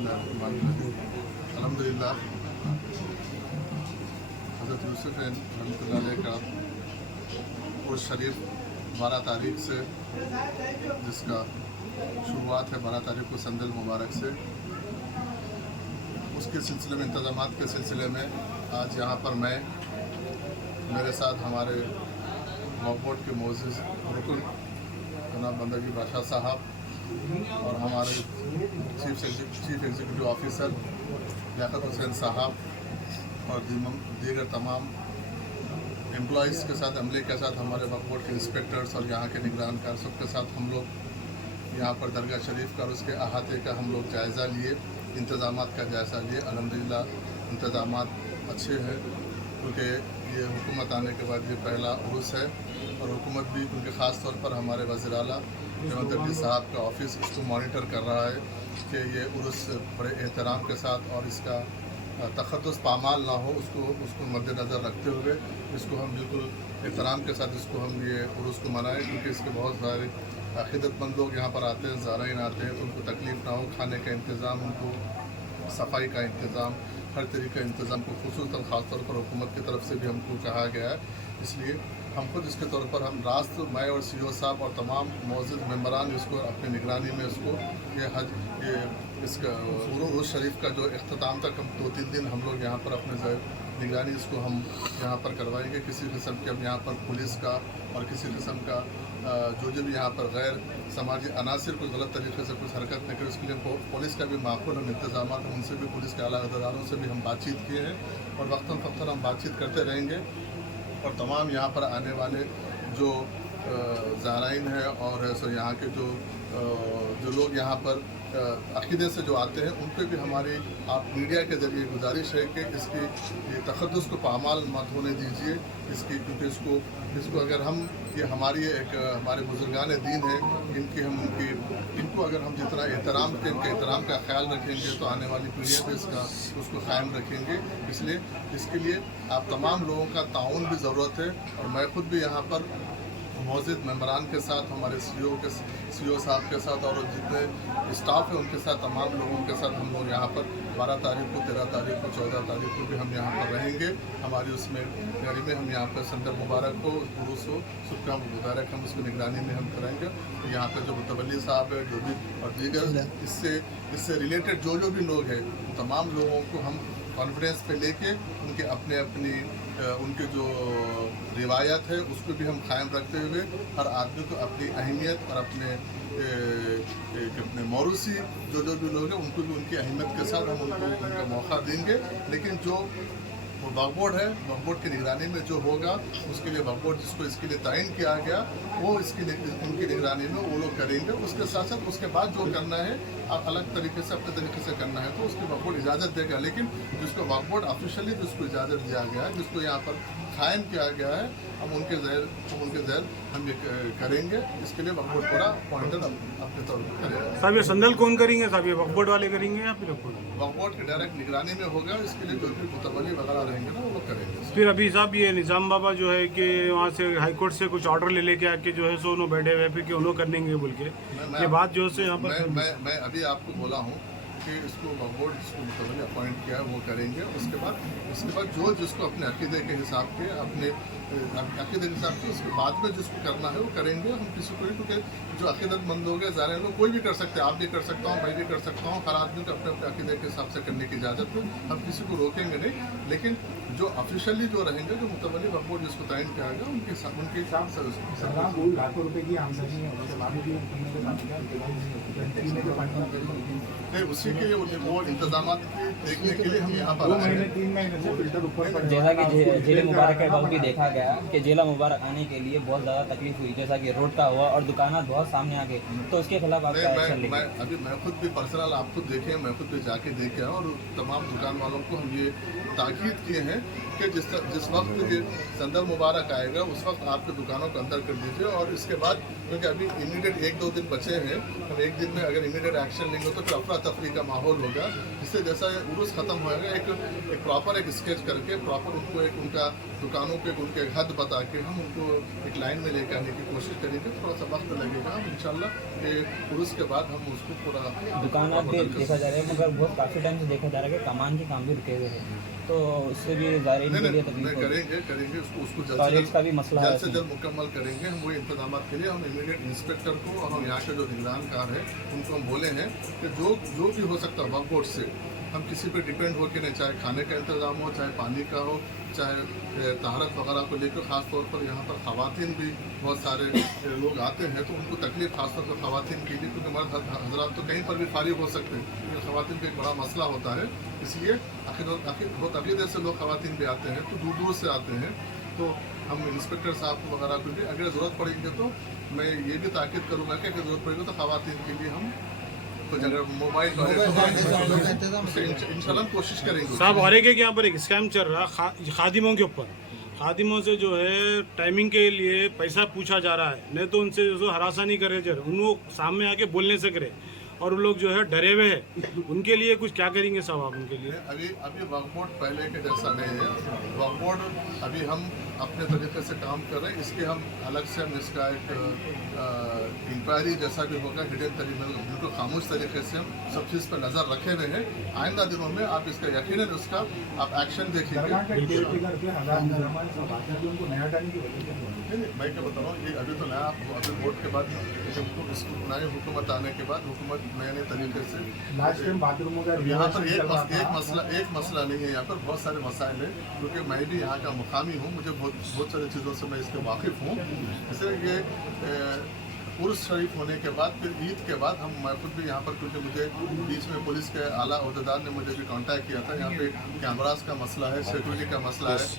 अल्हम्दुलिल्लाह हज़रत यूसुफ़ रहमतुल्लाह अलैह का उर्स शरीफ 12 तारीख से, जिसका शुरुआत है 12 तारीख को संदल मुबारक से, उसके सिलसिले में इंतज़ामात के सिलसिले में आज यहाँ पर मैं, मेरे साथ हमारे वक्फ बोर्ड के मोअज़्ज़िज़ रुकन जनाब बंदगी बादशाह साहब और हमारे chief executive officer Liaquat Hussain साहब और दीगर तमाम एम्प्लॉइज़ के साथ, अमले के साथ, हमारे वक्फ बोर्ड के इंस्पेक्टर्स और यहाँ के निगरानकार सबके साथ हम लोग यहाँ पर दरगाह शरीफ का और उसके अहाते का हम लोग जायज़ा लिए, इंतज़ामात का जायज़ा लिए। अल्हम्दुलिल्लाह इंतज़ामात अच्छे हैं, क्योंकि ये हुकूमत आने के बाद ये पहला उर्स है और हुकूमत भी, क्योंकि ख़ास तौर पर हमारे वज़ीर आला हेमंत रेड्डी साहब का ऑफिस इसको मॉनिटर कर रहा है कि ये उर्स बड़े एहतराम के साथ और इसका तखद्दुस पामाल ना हो, उसको मद्देनज़र रखते हुए इसको हम बिल्कुल एहतराम के साथ इसको हम ये उर्स को मनाएं, क्योंकि इसके बहुत सारे अक़ीदतमंद लोग यहाँ पर आते हैं, ज़ाराइन आते हैं, तो उनको तकलीफ़ ना हो, खाने का इंतज़ाम, उनको सफाई का इंतज़ाम, हर तरीके का इंतज़ाम को खुसूसन ख़ास तौर पर हुकूमत की तरफ से भी हमको कहा गया है। इसलिए हम खुद इसके तौर पर हम रास्त मैं और CEO साहब और तमाम मोअज़्ज़िज़ मेंबरान इसको अपनी निगरानी में इसको इसका उर्स शरीफ का जो इख्तिताम तक हम 2-3 दिन हम लोग यहाँ पर अपने निगरानी इसको हम यहाँ पर करवाएंगे। किसी किस्म के अब यहाँ पर पुलिस का और किसी किस्म का जो भी यहाँ पर गैर समाजी अनासिर कुछ गलत तरीके से कुछ हरकत नहीं करे, उसके लिए पुलिस का भी माकूल हम इंतजाम, उनसे भी, पुलिस के आला अहदेदारों से भी हम बातचीत किए हैं और वक्तन फ़क्तन हम बातचीत करते रहेंगे। और तमाम यहाँ पर आने वाले जो ज़ाराइन है और सो यहाँ के जो लोग यहाँ पर अक़ीदे से जो आते हैं, उन पर भी हमारी आप मीडिया के ज़रिए गुजारिश है कि इसकी ये तखद्दुस को पामाल मत होने दीजिए इसकी, क्योंकि इसको अगर हम ये हमारी एक हमारे बुजुर्गान दीन है, इनको अगर हम जितना एहतराम के इनके एहतराम का ख्याल रखेंगे तो आने वाली पीढ़ियाँ भी उसको कायम रखेंगे। इसलिए इसके लिए आप तमाम लोगों का ताउन भी ज़रूरत है और मैं ख़ुद भी यहाँ पर मौजूद मेंबरान के साथ, हमारे CEO साहब के साथ और जितने स्टाफ है उनके साथ, तमाम लोगों के साथ हम लोग यहाँ पर 12 तारीख को, 13 तारीख को, 14 तारीख को भी हम यहाँ पर रहेंगे। हमारी उसमें गाड़ी में हम यहाँ पर संदर मुबारक को, उर्स हो, शुभकाम मुबारक हम उसकी निगरानी में हम कराएंगे। तो यहाँ पर जो मुतवल्ली साहब है, जो भी और दीगर इससे रिलेटेड जो भी लोग हैं, तमाम लोगों को हम कॉन्फ्रेंस पे लेके उनके उनके जो रिवायत है उसको भी हम कायम रखते हुए हर आदमी को अपनी अहमियत और अपने मौरूसी जो भी लोग हैं उनको भी उनकी अहमियत के साथ हम उनका मौका देंगे। लेकिन जो वक्फ बोर्ड है, वक्फ बोर्ड की निगरानी में जो होगा उसके लिए वक्फ बोर्ड जिसको इसके लिए तयन किया गया वो उनकी निगरानी में वो लोग करेंगे। उसके साथ साथ उसके बाद जो करना है अलग तरीके से, अपने तरीके से करना है तो उसकी वक्फ बोर्ड इजाज़त देगा। लेकिन जिसको वक्फ बोर्ड ऑफिशियली जिसको इजाज़त दिया गया है, जिसको यहाँ पर कायम किया गया है, हम उनके ज़हर हम ये करेंगे। इसके लिए वक्फ बोर्ड पूरा पॉइंटर अपने तौर पर करेगा। साहब ये संदल कौन करेंगे साहब, ये वक्फ बोर्ड वाले करेंगे या फिर वक्फ बोर्ड की डायरेक्ट निगरानी में होगा। इसके लिए जो भी मुतवल्ली वगैरह रहेंगे ना वो लोग करेंगे। फिर अभी साहब ये निज़ाम बाबा जो है कि वहाँ से हाई कोर्ट से कुछ ऑर्डर ले लेके आके जो है सो उन्होंने बैठे हुए फिर कि उन्होंने करनेंगे बोल के ये बात जो है यहाँ पर मैं अभी आपको बोला हूँ कि इसको वक्फ बोर्ड जिसको मुतवल्ली अपॉइंट किया है वो करेंगे। उसके बाद जिसको अपने अक़ीदे के हिसाब से उसके बाद में जिसको करना है वो करेंगे। हम किसी को, क्योंकि जो अक़ीदतमंद लोग हैं, ज़ाहिर लोग, कोई भी कर सकते हैं, आप भी कर सकता हूँ, मैं भी कर सकता हूँ, हर आदमी को अपने अक़ीदे के हिसाब से करने की इजाज़त है। हम किसी को रोकेंगे नहीं, लेकिन जो ऑफिशियली जो रहेंगे, जो मुतवल्ली वक्फ बोर्ड जिसको तयन किया गया उनके हिसाब से लाखों रुपए की आमदनी है, नहीं, उसी के लिए वो इंतजाम देखने के लिए हम यहाँ पर 3 महीने से फिल्टर ऊपर। जैसा कि जेल मुबारक के वक्त भी देखा गया कि जेल मुबारक आने के लिए बहुत ज़्यादा तकलीफ हुई, जैसा कि रोड का हुआ और दुकानात बहुत सामने आ गए, तो उसके खिलाफ आप क्या एक्शन लेंगे? मैं खुद भी पर्सनल आप खुद देखे, मैं खुद भी जाके देखे और तमाम दुकान वालों को हम ये ताकीद किए हैं कि जिस वक्त ये संदल मुबारक आएगा उस वक्त आपके दुकानों को अंदर कर दीजिए। और इसके बाद, क्योंकि अभी इमीडिएट 1-2 दिन बचे हैं, हम एक दिन में अगर इमीडिएट एक्शन लेंगे तो फिर अफरा तफरी का का माहौल होगा, जिससे जैसा उर्स ख़त्म होएगा एक प्रॉपर एक स्केच करके प्रॉपर उनको एक उनका दुकानों पे उनके हद बता के हम उनको एक लाइन में लेकर आने की कोशिश करेंगे। थोड़ा सा वक्त लगेगा, हम इंशाल्लाह ये उर्स के बाद हम उसको पूरा दुकान पे देखा जा रहा है, मगर बहुत काफ़ी टाइम से देखा जा रहा है कि कमान के काम भी रुके हुए हैं, तो उससे भी ज़ाहिर के लिए तकलीफ करेंगे उसको टॉयलेट्स का भी मसला है, जल्द से जल्द मुकम्मल करेंगे हम वो इंतजाम के लिए। हम इमीडिएट इंस्पेक्टर को और हम यहाँ के जो निगरानकार है उनको हम बोले हैं कि जो भी हो सकता है वक्फ बोर्ड से हम किसी पे डिपेंड हो के नहीं, चाहे खाने का इंतजाम हो, चाहे पानी का हो, चाहे तहारत वगैरह को लेकर ख़ास तौर पर यहाँ पर ख़वातीन भी बहुत सारे लोग आते हैं, तो उनको तकलीफ खास तौर पर ख़वातीन के लिए, क्योंकि मर्द हजरात तो कहीं पर भी फारिग हो सकते हैं, क्योंकि ख़वातीन का एक बड़ा मसला होता है। इसलिए आखिर बहुत अगली देर से लोग ख़वातीन भी आते हैं, तो दूर दूर से आते हैं। तो हम इंस्पेक्टर साहब वगैरह को भी अगर ज़रूरत पड़ेगी तो मैं ये भी ताकीद करूँगा कि अगर ज़रूरत पड़ेगी तो ख़वातीन के लिए हम कुछ अगर मोबाइल इंशाल्लाह कोशिश करेंगे। साहब और एक यहाँ पर एक स्कैम चल रहा खादिमों के ऊपर, खादिमों से जो है टाइमिंग के लिए पैसा पूछा जा रहा है, नहीं तो उनसे जो हरासा नहीं करे जा रहे, उनको सामने आके बोलने से करे, और वो लोग जो है डरे हुए हैं, उनके लिए कुछ क्या करेंगे साहब आप उनके लिए? अभी वक्फ बोर्ड पहले के जैसा नहीं है। वक्फ बोर्ड अभी हम अपने तरीके से काम कर रहे हैं, इसके हम अलग से हम इसका एक इंक्वायरी जैसा भी होगा हिडन तरीके में बिल्कुल खामोश तरीके से हम सब चीज़ पर नज़र रखे हुए हैं। आइंदा दिनों में आप इसका यकीनन उसका आप एक्शन देखेंगे। मैं क्या बता रहा हूँ, ये अभी तो नया अभी वोट के बाद नई हुकूमत आने के बाद हुकूमत नए नए तरीके से यहाँ पर एक मसला नहीं है, यहाँ पर बहुत सारे मसाइल हैं, क्योंकि मैं भी यहाँ का मुकामी हूँ, मुझे बहुत सारी चीज़ों से मैं इसके वाकिफ़ हूँ। इसलिए ये उर्स शरीफ होने के बाद फिर ईद के बाद मैं खुद भी यहाँ पर, क्योंकि मुझे बीच में पुलिस के आला अहदेदार ने मुझे भी कांटेक्ट किया था, यहाँ पे कैमरास का मसला है, सिक्योरिटी का मसला है।